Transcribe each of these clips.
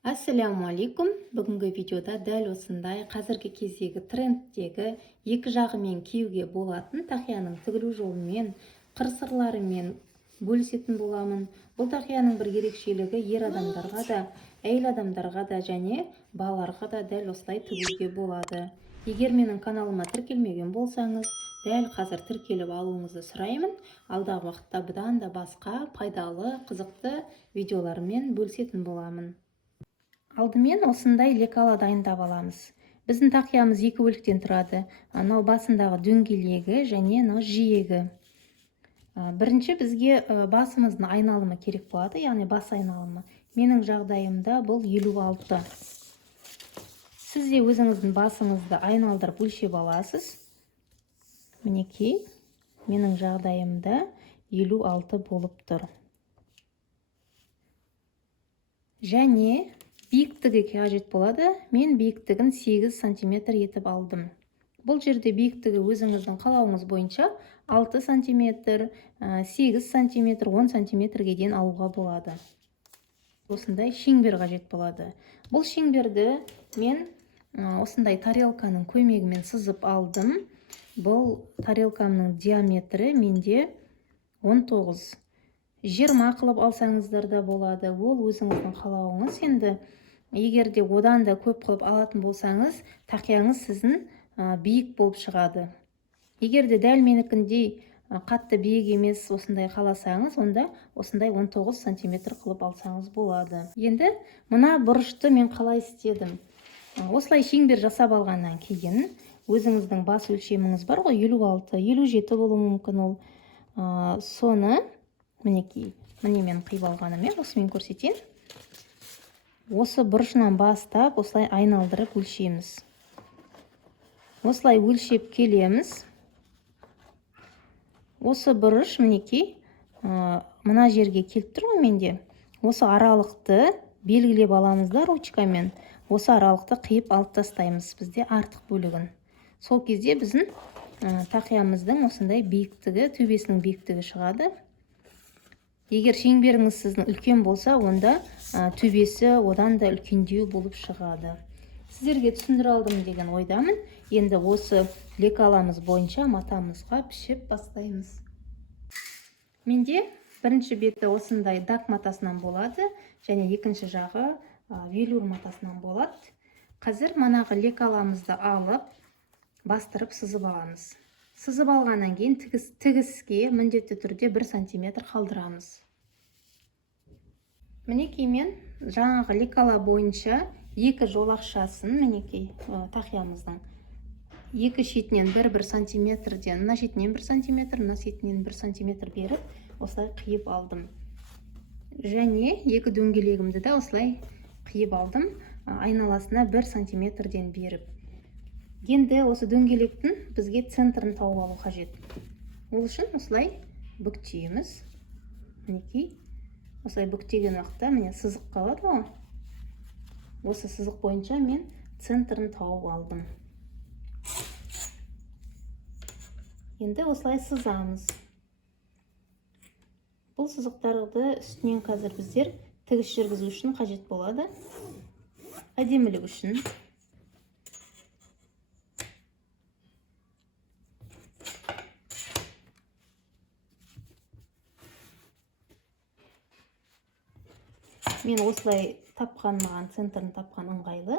Ассаламу алейкум. Бүгінгі видеода дәл осындай қазіргі кездегі трендтегі екі жағымен киюге болатын тақияның тігілу жолымен, қыр-сырларымен бөлісетін боламын. Бұл тақияның бір ерекшелігі ер адамдарға да, әйел адамдарға да және балаларға да дәл осылай тігуге болады. Егер менің каналыма тіркелмеген болсаңыз, дәл қазір тіркеліп алуыңызды сұраймын. Алдағы уақытта бұдан да басқа пайдалы, қызықты видеолармен бөлісетін боламын. Алдымен осындай лекала дайындап аламыз. Біздің тақиямыз екі бөліктен тұрады. Анау басындағы дөңгелегі және анау жиегі. Бірінші бізге басымыздың айналымы керек болады, яғни бас айналымы. Менің жағдайымда бұл 56. Сіз де өзіңіздің басыңызды айналдырып өлшеп аласыз. Мінекей, менің жағдайымда 56 болып тұр. Және биіктігі қажет болады. Мен биіктігін 8 см етіп алдым. Бұл жерде биіктігі өзіңіздің қалауыңыз бойынша 6 см, 8 см, 10 см-ге дейін алуға болады. Осындай шеңбер қажет болады. Бұл шеңберді мен осындай тарелканың көмегімен сызып алдым. Бұл тарелкамның диаметрі менде 19. 20 қылып алсаңыздар да болады. Ол өзіңіздің қалауыңыз. Енді егер де одан да көп қылып алатын болсаңыз, тақияңыз сіздің биік болып шығады. Егер де дәл менікіндей қатты биік емес осындай қаласаңыз, онда осындай 19 см қылып алсаңыз болады. Енді мына бұрышты мен қалай істедім? Осылай шеңбер жасап алғаннан кейін өзіңіздің бас өлшеміңіз бар ғой, 56, 57 болуы мүмкін ол. Соны мінекей, мен қиып алғанымен осымен көрсетейін. Осы бұрышынан бастап осылай айналдырып өлшейміз. Осылай өлшеп келеміз. Осы бұрыш мінекей мына жерге келіп тұр ғой менде. Осы аралықты белгілеп аламыздар ручкамен. Осы аралықты қиып алып тастаймыз бізде артық бөлігін. Сол кезде біздің тақиямыздың осындай биіктігі, төбесінің биіктігі шығады. Егер шеңберіңіз сіздің үлкен болса, онда төбесі одан да үлкендеу болып шығады. Сіздерге түсіндіре алдым деген ойдамын. Енді осы лекаламыз бойынша матамызға пішіп бастаймыз. Менде бірінші беті осындай дак матасынан болады, және екінші жағы велюр матасынан болады. Қазір манағы лекаламызды алып, бастырып сызып аламыз. Сызып алғаннан кейін тігіске міндетті түрде 1 см қалдырамыз. Мінекей мен жаңағы лекала бойынша екі жолақшасын мінекей тақиямыздың екі шетінен 1 см-ден, мына шетінен 1 см, мына шетінен 1 см беріп, осылай қиып алдым. Және екі дөңгелегімді де осылай қиып алдым, айналасына 1 см-ден беріп. Енді осы дөңгелектің бізге центрін тауып алу қажет. Ол үшін осылай бүктейміз. Мінекей, осылай бүктеген уақытта міне сызық қалады ғой. Осы сызық бойынша мен центрін тауып алдым. Енді осылай сызамыз. Бұл сызықтарды үстінен қазір біздер тігіс жүргізу үшін қажет болады. Әдемілік үшін. Мен осылай тапқан, маған центрін тапқан ыңғайлы.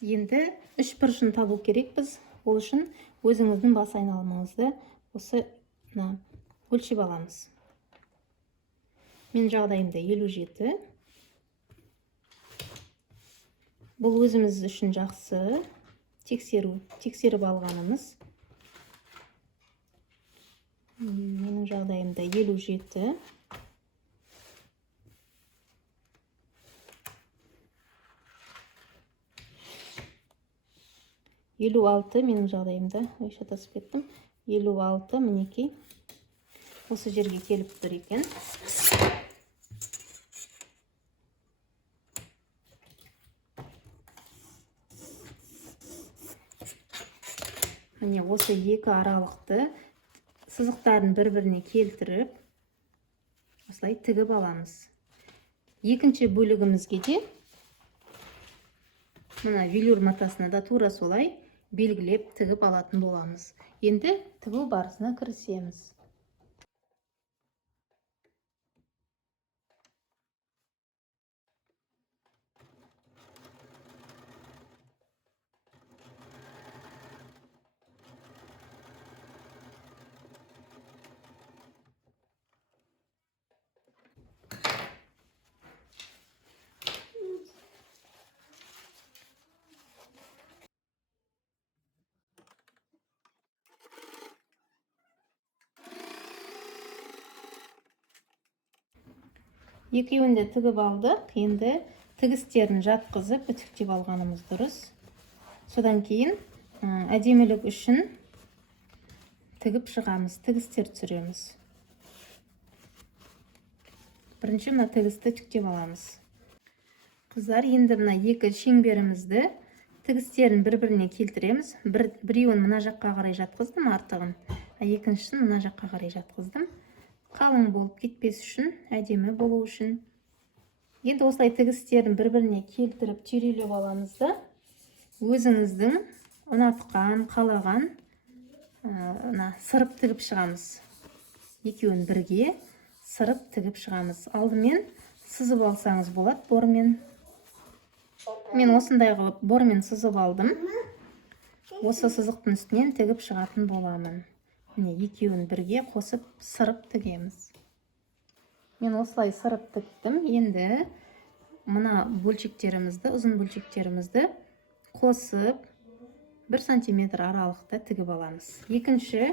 Енді үш бұрышын табу керекпіз. Ол үшін өзіңіздің бас айналымыңызды осы өлшеп аламыз. Мен жағдайымда 57. Бұл өзіміз үшін жақсы. Тексеріп алғанымыз. Менің жағдайымда 57. Менің жағдайымда, шатасып кеттім. 56 мінекей. Осы жерге келіп тұр екен. Міне осы екі аралықты сызықтарын бір-біріне келтіріп, осылай тігіп аламыз. Екінші бөлігімізге де мына велюр матасына да тура солай белгілеп тігіп алатын боламыз. Енді тігу барысына кірісеміз. Екеуін де тігіп алдық. Енді тігістерін жатқызып үтіктеп алғанымыз дұрыс. Содан кейін әдемілік үшін тігіп шығамыз, тігістер түсіреміз. Бірінші мына тігісті үтіктеп аламыз. Қыздар, енді мына екі шеңберімізді тігістерін бір-біріне келтіреміз. Біреуін мына жаққа қарай жатқыздым, артығын, екіншісін мына жаққа қарай жатқыздым. Қалың болып кетпес үшін, әдемі болу үшін. Енді осылай тігістерін бір-біріне келтіріп түйрелеп аламыз да, өзіңіздің ұнатқан, қалаған сырып тігіп шығамыз. Екеуін бірге сырып тігіп шығамыз. Алдымен сызып алсаңыз болады бормен. Мен осындай қылып бормен сызып алдым. Осы сызықтың үстінен тігіп шығатын боламын. Міне екеуін бірге қосып сырып тігеміз. Мен осылай сырып тіктім. Енді мына бөлшектерімізді, ұзын бөлшектерімізді қосып 1 сантиметр аралықта тігіп аламыз. Екінші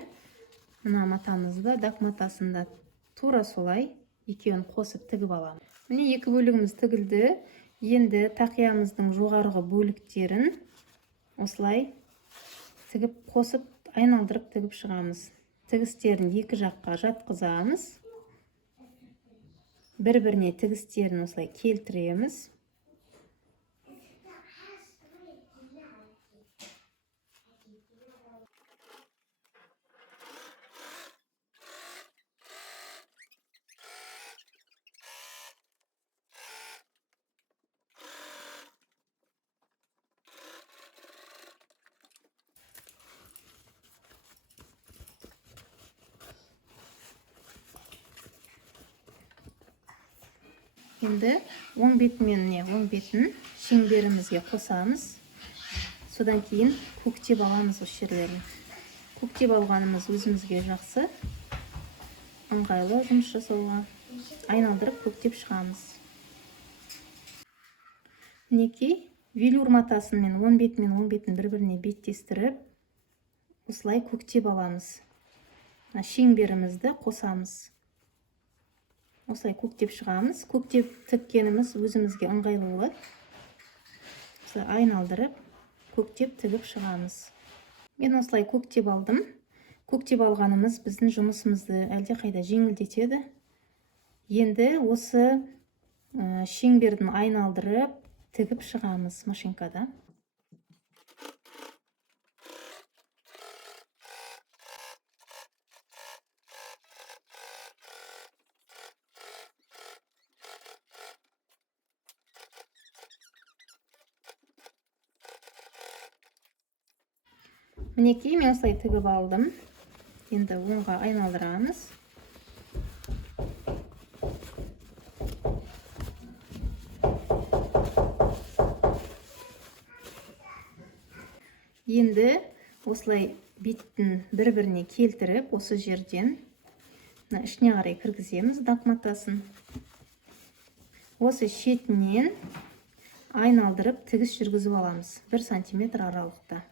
мына матамызды, дак матасында тура солай екеуін қосып тігіп аламыз. Міне екі бөлігіміз тігілді. Енді тақиямыздың жоғарғы бөліктерін осылай тігіп қосып айналдырып тігіп шығамыз. Тігістерін екі жаққа жатқызамыз. Бір-біріне тігістерін осылай келтіреміз. Енді оң бетімен оң бетін шеңберімізге қосамыз. Содан кейін көктеп аламыз осы жерлерін. Көктеп алғанымыз өзімізге жақсы, ыңғайлы жұмыс жасауға. Айналдырып көктеп шығамыз. Мінекей велюр матасын мен оң бетін бір-біріне беттестіріп, осылай көктеп аламыз. Шеңберімізді қосамыз. Осылай көктеп шығамыз. Көктеп тіккеніміз өзімізге ыңғайлы болады. Осылай айналдырып, көктеп тігіп шығамыз. Мен осылай көктеп алдым. Көктеп алғанымыз біздің жұмысымызды әлде қайда жеңілдетеді. Енді осы шеңбердің айналдырып тігіп шығамыз машинкада. Мінекей, мен осылай тігіп алдым. Енді оңға айналдырамыз. Енді осылай беттің бір-біріне келтіріп, осы жерден ішіне қарай кіргіземіз дак матасын. Осы шетінен айналдырып тігіс жүргізіп аламыз. 1 сантиметр аралықта.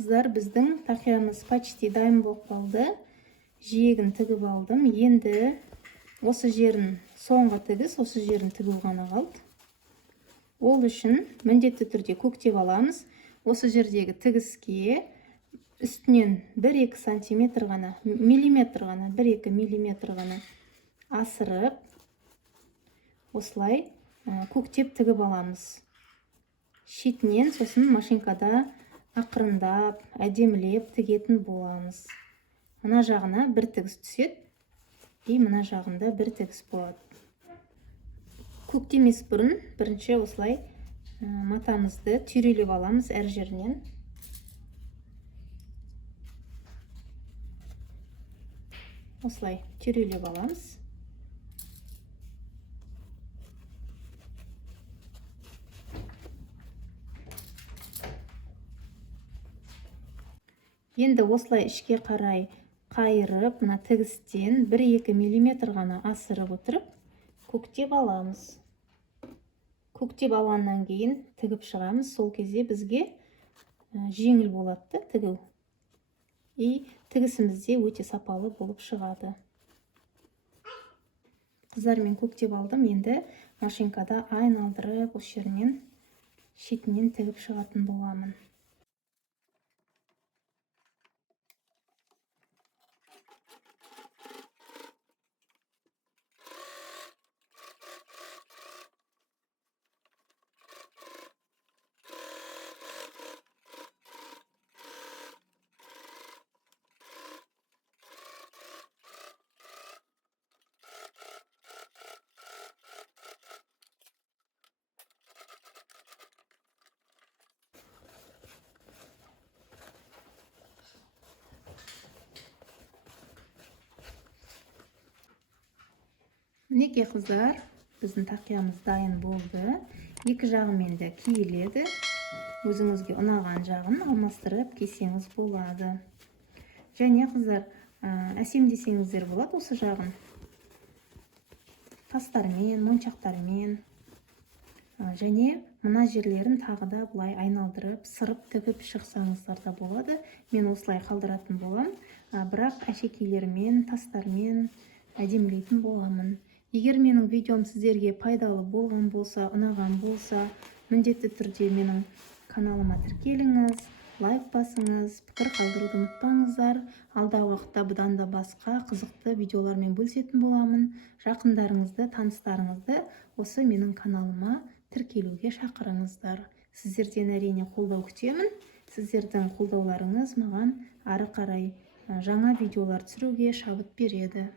Қыздар, біздің тақиямыз почти дайын болып қалды. жиегін тігіп алдым. Енді осы жерін соңғы тігіс, осы жерін тігу ғана қалды. Ол үшін міндетті түрде көктеп аламыз. Осы жердегі тігіске үстінен 1-2 сантиметр ғана, миллиметр ғана, 1-2 миллиметр ғана асырып, осылай көктеп тігіп аламыз. Шетінен сосын машинкада ақырындап, әдемілеп тігетін боламыз. Мына жағына бір тігіс түседі, мына жағында бір тігіс болады. Көктемес бұрын бірінші осылай матамызды түйрелеп аламыз әр жерінен. Осылай түйрелеп аламыз. Енді осылай ішке қарай қайырып, мына тігістен 1-2 миллиметр ғана асырып отырып, көктеп аламыз. Көктеп алғаннан кейін тігіп шығамыз. Сол кезде бізге жеңіл болады тігу. Тігісімізде өте сапалы болып шығады. Қыздармен көктеп алдым. Енді машинкада айналдырып, осы жерінен шетінен тігіп шығатын боламын. Мінекей қыздар, біздің тақиямыз дайын болды. Екі жағымен де киіледі. Өзіңізге ұнаған жағын алмастырып кисеңіз болады. Және қыздар, әсемдесеңіздер болады осы жағын. Тастармен, моншақтармен. Және мына жерлерін тағы да бұлай айналдырып, сырып тігіп шықсаңыздар да болады. Мен осылай қалдыратын болам. Бірақ әшекейлермен, тастармен әдемілейтін боламын. Егер менің видеом сіздерге пайдалы болған болса, ұнаған болса, міндетті түрде менің каналыма тіркеліңіз, лайк басыңыз, пікір қалдыруды ұмытпаңыздар. Алдағы уақытта бұдан да басқа қызықты видеолармен бөлісетін боламын. Жақындарыңызды, таныстарыңызды осы менің каналыма тіркелуге шақырыңыздар. Сіздерден әрине қолдау күтемін. Сіздердің қолдауларыңыз маған ары қарай жаңа видеолар түсіруге шабыт береді.